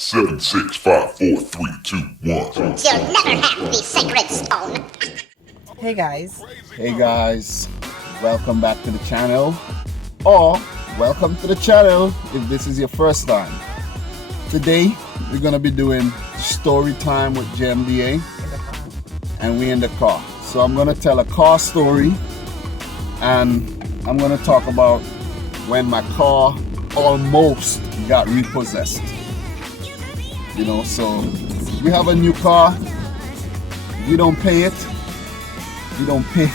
7, 6, 5, 4, 3, 2, 1. You'll never have the sacred stone. Hey guys. Hey guys, welcome back to the channel, or welcome to the channel if this is your first time. Today we're gonna be doing story time with JMDA, and we're in the car. So I'm gonna tell a car story, and I'm gonna talk about when my car almost got repossessed. You know, so you have a new car, you don't pay it, you don't pay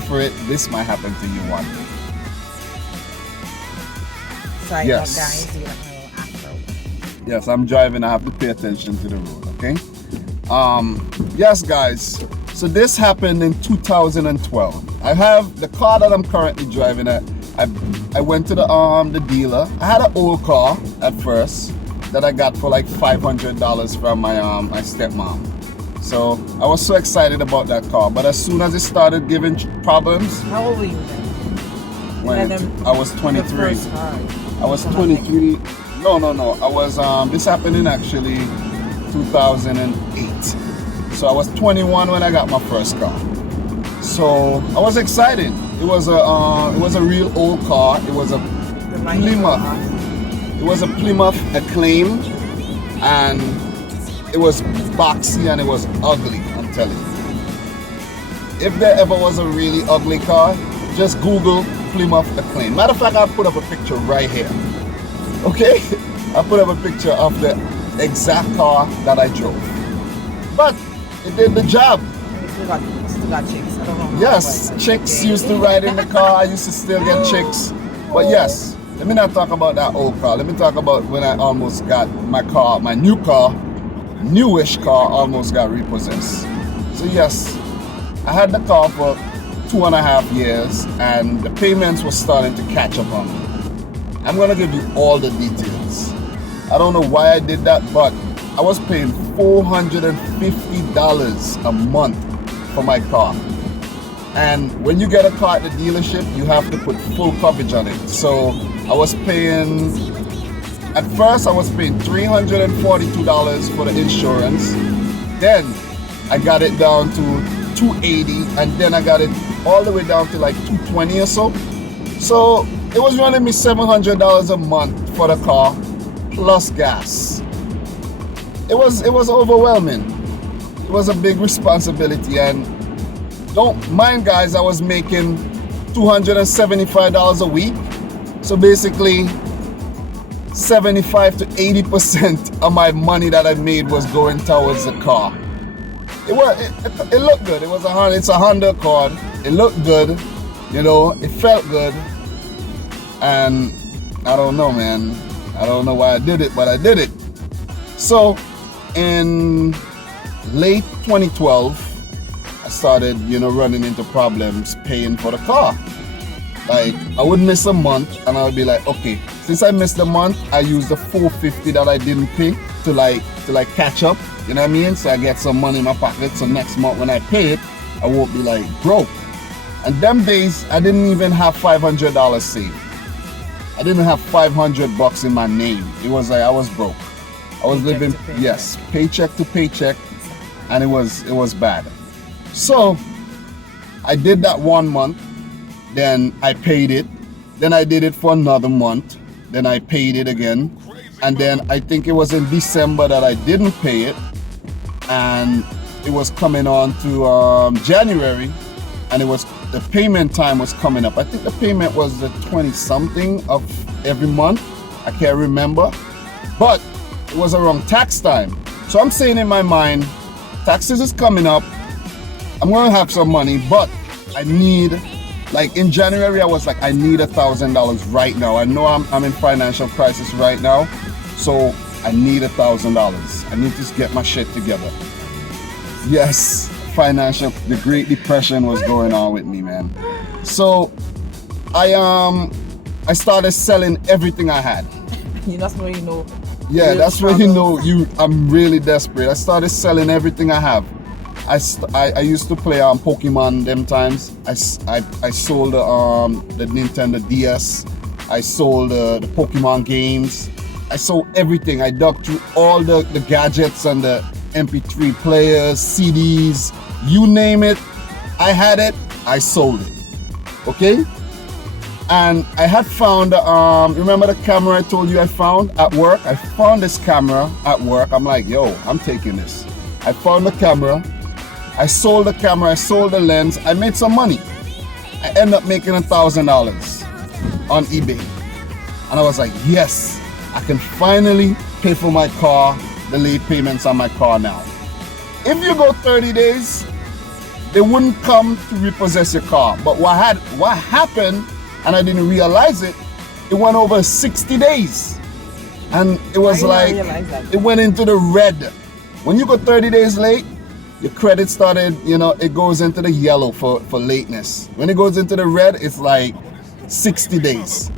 for it, this might happen to you one day. Sorry Yes. about guys, you like my little afro. Yes, I'm driving, I have to pay attention to the road, okay? Yes guys, so this happened in 2012. I have the car that I'm currently driving at. I went to the dealer. I had an old car at first that I got for like $500 from my stepmom. So I was so excited about that car, but as soon as it started giving problems, How old were you then? when I was 23. The first car. I was 23. No. I was this happened in actually 2008. So I was 21 when I got my first car. So I was excited. It was a real old car. It was a Plymouth. It was a Plymouth Acclaim, and it was boxy and it was ugly, I'm telling you. If there ever was a really ugly car, just Google Plymouth Acclaim. Matter of fact, I'll put up a picture right here. Okay? I'll put up a picture of the exact car that I drove. But it did the job. You still got chicks. I don't know. Yes, chicks used to ride in the car. I used to still get chicks. But yes, let me not talk about that old car. Let me talk about when I almost got my car, my new car, newish car, almost got repossessed. So yes, I had the car for 2.5 years, and the payments were starting to catch up on me. I'm gonna give you all the details. I don't know why I did that, but I was paying $450 a month for my car. And when you get a car at the dealership, you have to put full coverage on it. So I was paying, at first I was paying $342 for the insurance. Then I got it down to $280, and then I got it all the way down to like $220 or so. So it was running me $700 a month for the car plus gas. It was overwhelming. It was a big responsibility, and don't mind guys, I was making $275 a week. So basically 75 to 80% of my money that I made was going towards the car. It looked good. It's a Honda Accord. It looked good, you know, it felt good. And I don't know, man. I don't know why I did it, but I did it. So in late 2012, I started, running into problems paying for the car. Like, I would miss a month, and I would be like, okay, since I missed a month, I use the $450 that I didn't pay to catch up. You know what I mean? So I get some money in my pocket. So next month when I pay it, I won't be like broke. And them days, I didn't even have $500 saved. I didn't have $500 in my name. It was like I was broke. I was living, yes, paycheck to paycheck, and it was bad. So I did that 1 month, then I paid it, then I did it for another month, then I paid it again, and then I think it was in December that I didn't pay it, and it was coming on to January, and the payment time was coming up. I think the payment was the 20-something of every month. I can't remember, but it was around tax time. So I'm saying in my mind, taxes is coming up. I'm gonna have some money, but I need, like in January, I was like, I need $1,000 right now. I know I'm in financial crisis right now, so I need $1,000. I need to get my shit together. Yes, the Great Depression was going on with me, man. So I started selling everything I had. That's when you know. Yeah, that's when you know I'm really desperate. I started selling everything I have. I used to play Pokemon them times. I sold the Nintendo DS. I sold the Pokemon games. I sold everything. I dug through all the gadgets and the MP3 players, CDs, you name it. I had it, I sold it. Okay? And I had found, remember the camera I told you I found at work? I found this camera at work. I'm like, yo, I'm taking this. I found the camera. I sold the camera. I sold the lens. I made some money. I ended up making $1,000 on eBay. And I was like, yes, I can finally pay for my car, the late payments on my car now. If you go 30 days, they wouldn't come to repossess your car. But what happened, and I didn't realize it, it went over 60 days. And it was like, it went into the red. When you go 30 days late, your credit started, you know, it goes into the yellow for lateness. When it goes into the red, it's like 60 days.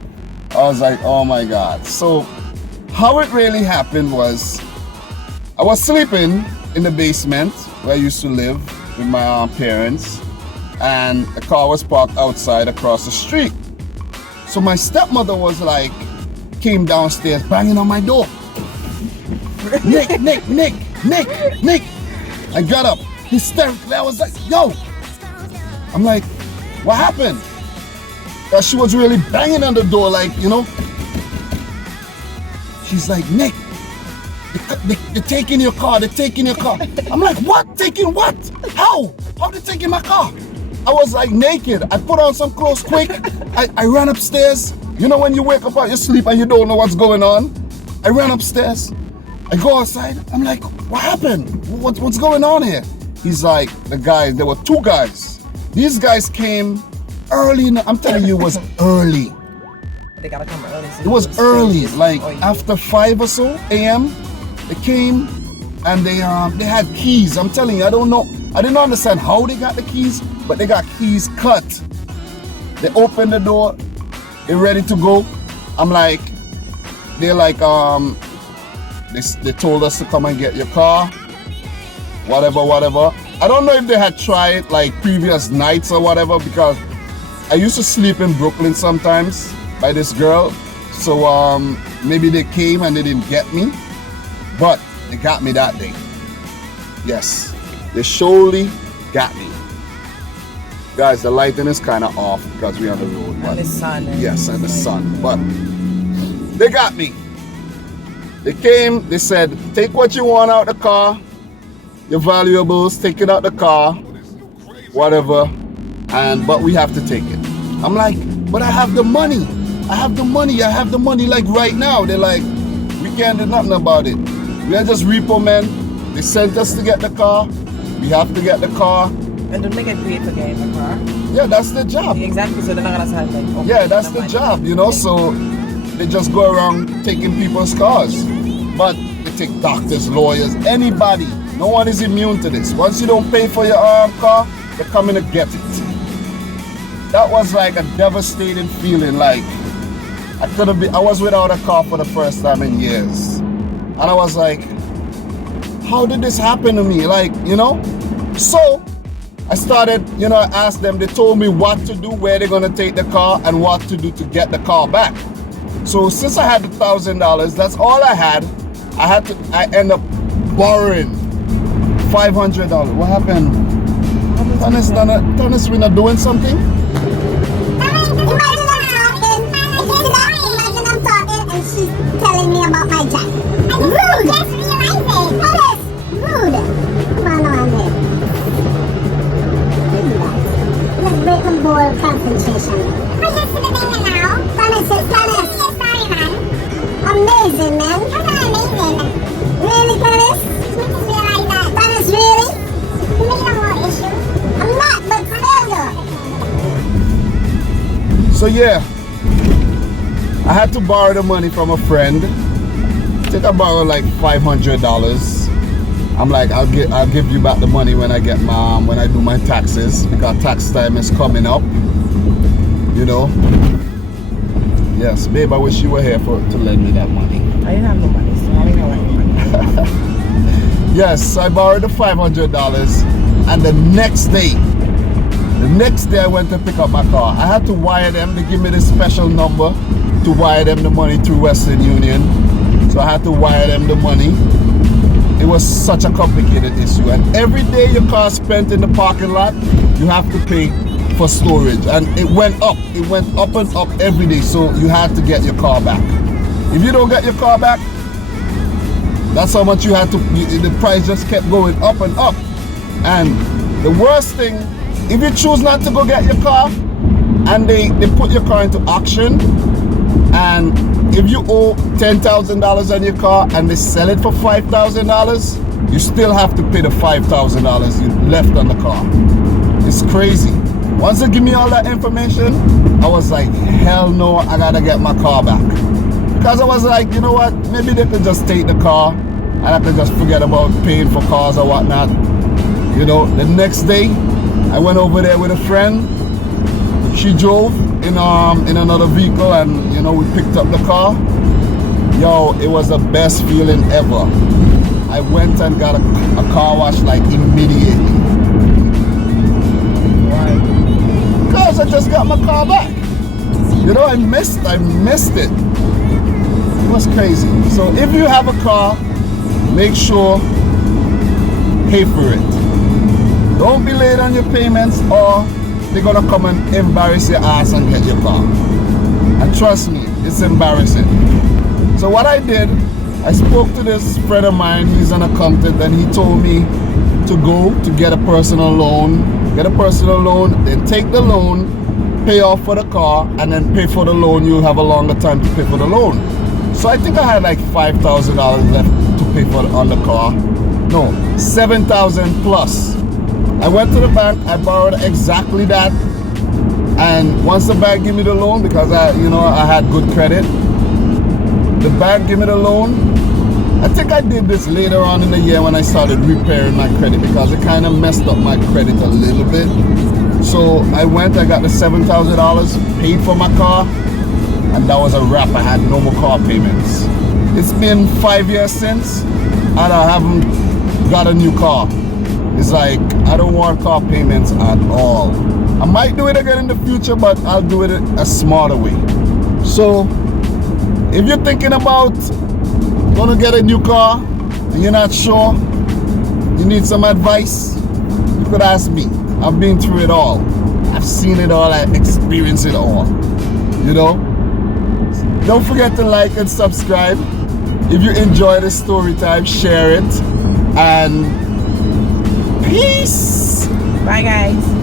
I was like, oh my God. So how it really happened was, I was sleeping in the basement where I used to live with my parents, and the car was parked outside across the street. So my stepmother was like, came downstairs banging on my door. Nick. I got up hysterically. I was like, yo. I'm like, what happened? She was really banging on the door, like, you know. She's like, Nick, they're taking your car. They're taking your car. I'm like, what? Taking what? How? How they taking my car? I was like naked. I put on some clothes quick. I ran upstairs. You know when you wake up out your sleep and you don't know what's going on? I ran upstairs. I go outside. I'm like, what happened? What's going on here? He's like, the guys, there were two guys. These guys came early. I'm telling you, it was early. They gotta come early. So it was early, like after 5 or so a.m. They came and they had keys. I'm telling you, I don't know. I didn't understand how they got the keys, but they got keys cut. They opened the door. They're ready to go. I'm like, they're like, they told us to come and get your car. Whatever. I don't know if they had tried like previous nights or whatever, because I used to sleep in Brooklyn sometimes by this girl. So maybe they came and they didn't get me, but they got me that day. Yes, they surely got me. Guys, the lighting is kind of off because we're on the road. And the sun. Yes, and the sun. But they got me. They came, they said, take what you want out the car, your valuables, take it out the car, whatever, but we have to take it. I'm like, but I have the money. I have the money like right now. They're like, we can't do nothing about it. We are just Repo Men. They sent us to get the car. We have to get the car. And don't they get paid for getting the car? Yeah, that's the job. Exactly, so they're not gonna say like, okay, yeah, that's the job, you know, so they just go around taking people's cars. But they take doctors, lawyers, anybody. No one is immune to this. Once you don't pay for your car, they're coming to get it. That was like a devastating feeling. Like I was without a car for the first time in years. And I was like, how did this happen to me? Like, you know? So I started, you know, I asked them, they told me what to do, where they're gonna take the car and what to do to get the car back. So since I had the $1,000, that's all I had. I end up borrowing $500. What happened? Thomas, we're not doing something? Imagine I'm talking and she's telling me about my jack. Rude! Just realize it. That is rude. Come on here. Let's break the board concentration. I just sit there now. Thomas. Sorry, man. Amazing, man. How's that amazing? Really, Thomas? You just realize that. Thomas, really? You're making a more issue. I'm not, but still. So yeah, I had to borrow the money from a friend. I think I borrowed like $500. I'm like, I'll give you back the money when I get when I do my taxes, because tax time is coming up. You know. Yes, babe, I wish you were here to lend me that money. I didn't have no money, so I didn't have any money. Yes, I borrowed the $500, and the next day I went to pick up my car. I had to wire them. They give me this special number to wire them the money through Western Union. So I had to wire them the money. It was such a complicated issue. And every day your car spent in the parking lot, you have to pay for storage. And it went up. It went up and up every day. So you had to get your car back. If you don't get your car back, that's how much you had to, the price just kept going up and up. And the worst thing, if you choose not to go get your car, and they put your car into auction, and if you owe $10,000 on your car and they sell it for $5,000, you still have to pay the $5,000 you left on the car. It's crazy. Once they give me all that information, I was like, hell no, I gotta get my car back. Because I was like, you know what, maybe they could just take the car and I could just forget about paying for cars or whatnot. You know, the next day, I went over there with a friend. She drove in another vehicle, and you know, we picked up the car. Yo, it was the best feeling ever. I went and got a car wash like immediately. Why? Because I just got my car back. You know, I missed it. It was crazy. So if you have a car, make sure pay for it. Don't be late on your payments, or they're gonna come and embarrass your ass and get your car. And trust me, it's embarrassing. So what I did, I spoke to this friend of mine, he's an accountant, and he told me to go to get a personal loan, then take the loan, pay off for the car, and then pay for the loan. You'll have a longer time to pay for the loan. So I think I had like $5,000 left to pay for on the car. No, $7,000 plus. I went to the bank, I borrowed exactly that, and once the bank gave me the loan, because I had good credit, the bank gave me the loan. I think I did this later on in the year when I started repairing my credit, because it kind of messed up my credit a little bit. So I went, I got the $7,000, paid for my car, and that was a wrap. I had no more car payments. It's been 5 years since, and I haven't got a new car. It's like, I don't want car payments at all. I might do it again in the future, but I'll do it a smarter way. So, if you're thinking about gonna get a new car, and you're not sure, you need some advice, you could ask me. I've been through it all. I've seen it all, I've experienced it all. You know? Don't forget to like and subscribe. If you enjoy this story time, share it. And peace. Bye, guys.